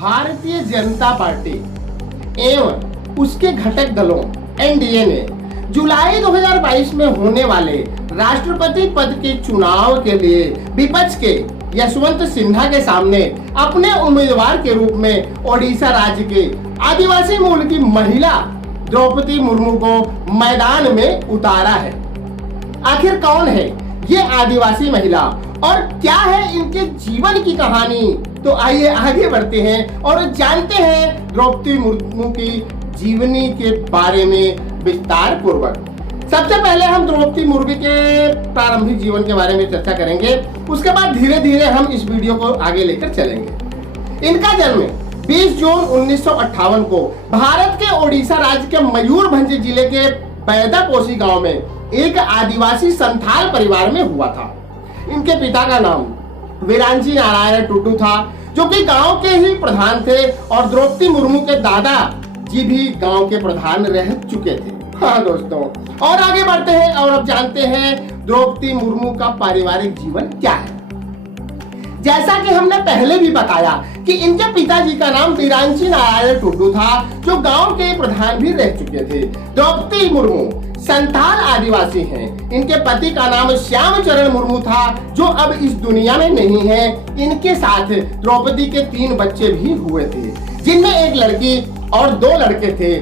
Bharatiya Janata party एवं उसके घटक दलों एनडीए ने जुलाई 2022 में होने वाले राष्ट्रपति पद के चुनाव के लिए विपक्ष के यशवंत सिन्हा के सामने अपने उम्मीदवार के रूप में ओडिशा राज्य के आदिवासी मूल की महिला द्रौपदी मुर्मू को मैदान में उतारा है। आखिर कौन है ये आदिवासी महिला और क्या है इनके जीवन की कहानी? तो आइए आगे बढ़ते हैं और जानते हैं द्रौपदी मुर्मू की जीवनी के बारे में विस्तार पूर्वक। सबसे पहले हम द्रौपदी मुर्मू के प्रारंभिक जीवन के बारे में चर्चा करेंगे, उसके बाद धीरे धीरे हम इस वीडियो को आगे लेकर चलेंगे। इनका जन्म 20 जून 1958 को भारत के ओडिशा राज्य के मयूरभंज जिले के बैदापोशी गांव में एक आदिवासी संथाल परिवार में हुआ था। इनके पिता का नाम वीरांजी नारायण टुटू था, जो कि गांव के ही प्रधान थे, और द्रौपदी मुर्मू के दादा जी भी गांव के प्रधान रह चुके थे। हाँ दोस्तों, और आगे बढ़ते हैं और अब जानते हैं द्रौपदी मुर्मू का पारिवारिक जीवन क्या है। जैसा कि हमने पहले भी बताया कि इनके पिताजी का नाम वीरांजी नारायण टुटू था, जो गांव के प्रधान भी रह चुके थे। द्रौपदी मुर्मू संथाल आदिवासी हैं। इनके पति का नाम श्यामचरण मुर्मू था, जो अब इस दुनिया में नहीं है। इनके साथ द्रौपदी के 3 बच्चे भी हुए थे, जिनमें एक लड़की और 2 लड़के थे,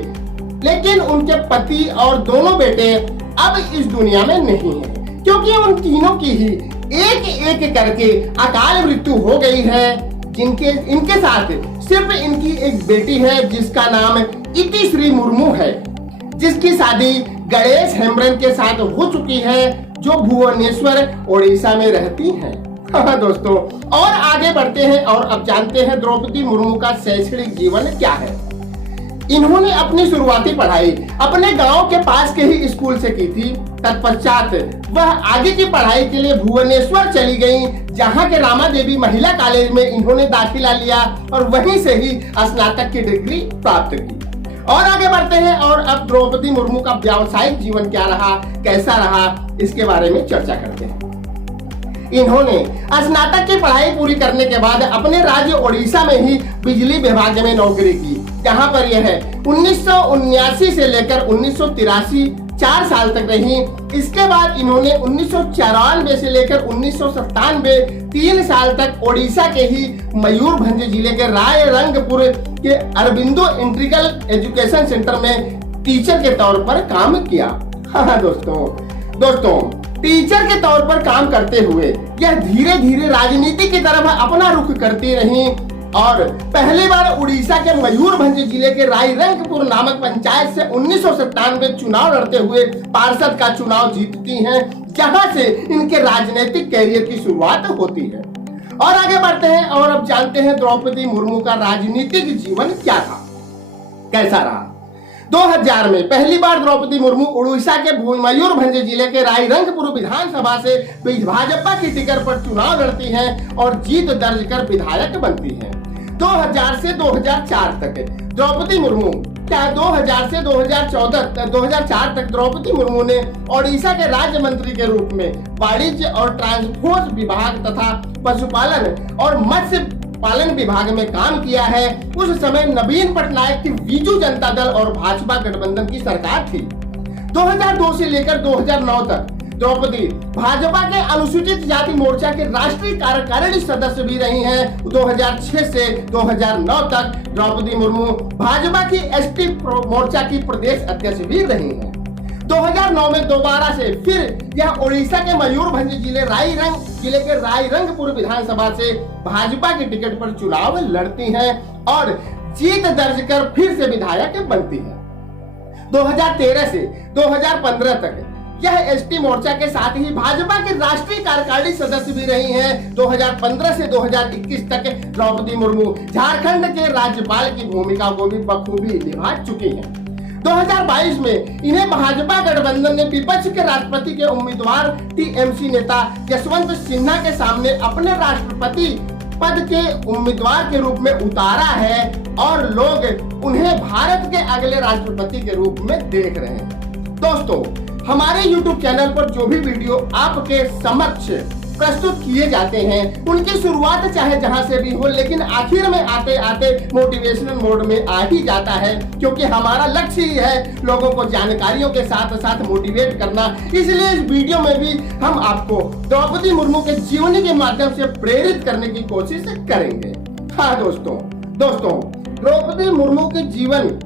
लेकिन उनके पति और दोनों बेटे अब इस दुनिया में नहीं हैं, क्योंकि उन तीनों की ही एक एक करके अकाल मृत्यु हो गई है। इनके साथ सिर्फ इनकी एक बेटी है, जिसका नाम इतिश्री मुर्मू है, जिसकी शादी गणेश हेम्ब्रम के साथ हो चुकी है, जो भुवनेश्वर ओडिशा में रहती हैं। हाँ दोस्तों, और आगे बढ़ते हैं और अब जानते हैं द्रौपदी मुर्मू का शैक्षणिक जीवन क्या है। इन्होंने अपनी शुरुआती पढ़ाई अपने गांव के पास के ही स्कूल से की थी। तत्पश्चात वह आगे की पढ़ाई के लिए भुवनेश्वर चली गईं, जहां के रामा देवी महिला कॉलेज में इन्होंने दाखिला लिया और वहीं से ही स्नातक की डिग्री प्राप्त की। और आगे बढ़ते हैं और अब द्रौपदी मुर्मू का व्यावसायिक जीवन क्या रहा, कैसा रहा, इसके बारे में चर्चा करते हैं। इन्होंने स्नातक की पढ़ाई पूरी करने के बाद अपने राज्य ओडिशा में ही बिजली विभाग में नौकरी की, जहां पर यह 1979 से लेकर 1983 4 साल तक रही। इसके बाद इन्होंने 1994 से लेकर 1997 3 साल तक ओडिशा के ही मयूरभंज जिले के रायरंगपुर के अरबिंदो इंटीग्रल एजुकेशन सेंटर में टीचर के तौर पर काम किया। हाँ दोस्तों, टीचर के तौर पर काम करते हुए यह धीरे धीरे राजनीति की तरफ अपना रुख करती रही और पहली बार उड़ीसा के मयूरभंज जिले के रायरंगपुर नामक पंचायत से 1997 चुनाव लड़ते हुए पार्षद का चुनाव जीतती हैं, जहां से इनके राजनीतिक कैरियर की शुरुआत होती है। और आगे बढ़ते हैं और अब जानते हैं द्रौपदी मुर्मू का राजनीतिक जीवन क्या था, कैसा रहा। 2000 में पहली बार द्रौपदी मुर्मू उड़ीसा के मयूरभंज जिले के रायरंगपुर विधानसभा से भाजपा की टिकट पर चुनाव लड़ती हैं और जीत दर्ज कर विधायक बनती हैं। 2000 से 2004 तक द्रौपदी मुर्मू 2000 से 2004 तक द्रौपदी मुर्मू ने ओडिशा के राज्य मंत्री के रूप में वाणिज्य और ट्रांसपोर्ट विभाग तथा पशुपालन और मत्स्य पालन विभाग में काम किया है। उस समय नवीन पटनायक की बीजू जनता दल और भाजपा गठबंधन की सरकार थी। 2002 से लेकर 2009 तक द्रौपदी भाजपा के अनुसूचित जाति मोर्चा के राष्ट्रीय कार्यकारिणी सदस्य भी रही हैं। 2006 से 2009 तक द्रौपदी मुर्मू भाजपा की एसटी मोर्चा की प्रदेश अध्यक्ष भी रही हैं। 2009 में दोबारा से फिर यह ओडिशा के मयूरभंज जिले के रायरंगपुर विधानसभा से भाजपा की टिकट पर चुनाव लड़ती हैं और जीत दर्ज कर फिर से विधायक बनती हैं। 2013 से 2015 तक यह एसटी मोर्चा के साथ ही भाजपा के राष्ट्रीय कार्यकारिणी सदस्य भी रही हैं। 2015 से 2021 तक द्रौपदी मुर्मू झारखंड के राज्यपाल की भूमिका को भी बखूबी निभा चुकी हैं। 2022 में इन्हें भाजपा गठबंधन ने विपक्ष के राष्ट्रपति के उम्मीदवार टीएमसी नेता यशवंत सिन्हा के सामने अपने राष्ट्रपति पद के उम्मीदवार के रूप में उतारा है और लोग उन्हें भारत के अगले राष्ट्रपति के रूप में देख रहे हैं। दोस्तों, हमारे YouTube चैनल पर जो भी वीडियो आपके समक्ष प्रस्तुत किए जाते हैं उनकी शुरुआत चाहे जहां से भी हो, लेकिन आखिर में आते आते मोटिवेशनल मोड में आ ही जाता है, क्योंकि हमारा लक्ष्य ही है लोगों को जानकारियों के साथ साथ मोटिवेट करना। इसलिए इस वीडियो में भी हम आपको द्रौपदी मुर्मू के जीवनी के माध्यम से प्रेरित करने की कोशिश करेंगे। हाँ दोस्तों द्रौपदी मुर्मू के जीवन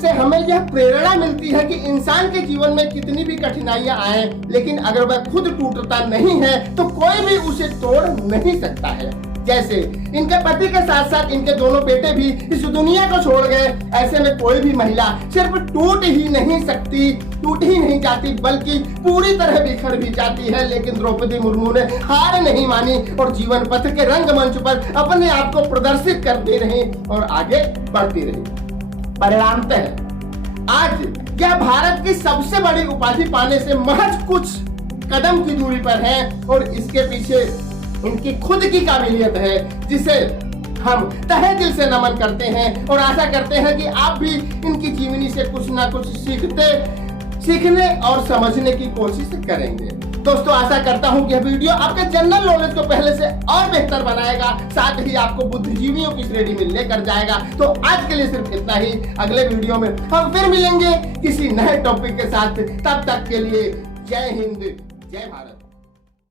से हमें यह प्रेरणा मिलती है कि इंसान के जीवन में कितनी भी कठिनाइयां आए, लेकिन अगर वह खुद टूटता नहीं है तो कोई भी उसे तोड़ नहीं सकता है। जैसे इनके पति के साथ साथ इनके दोनों बेटे भी इस दुनिया को छोड़ गए, ऐसे में कोई भी महिला सिर्फ टूट ही नहीं सकती, टूट ही नहीं जाती, बल्कि पूरी तरह बिखर भी जाती है। लेकिन द्रौपदी मुर्मू ने हार नहीं मानी और जीवन पथ के रंगमंच पर अपने आप को प्रदर्शित करती रही और आगे बढ़ती रही। परिणामतः आज यह भारत की सबसे बड़ी उपाधि पाने से महज कुछ कदम की दूरी पर है और इसके पीछे इनकी खुद की काबिलियत है, जिसे हम तहे दिल से नमन करते हैं और आशा करते हैं कि आप भी इनकी जीवनी से कुछ ना कुछ सीखने और समझने की कोशिश करेंगे। दोस्तों आशा करता हूं कि यह वीडियो आपके जनरल नॉलेज को पहले से और बेहतर बनाएगा, साथ ही आपको बुद्धिजीवियों की श्रेणी में लेकर जाएगा। तो आज के लिए सिर्फ इतना ही, अगले वीडियो में हम फिर मिलेंगे किसी नए टॉपिक के साथ। तब तक के लिए जय हिंद, जय भारत।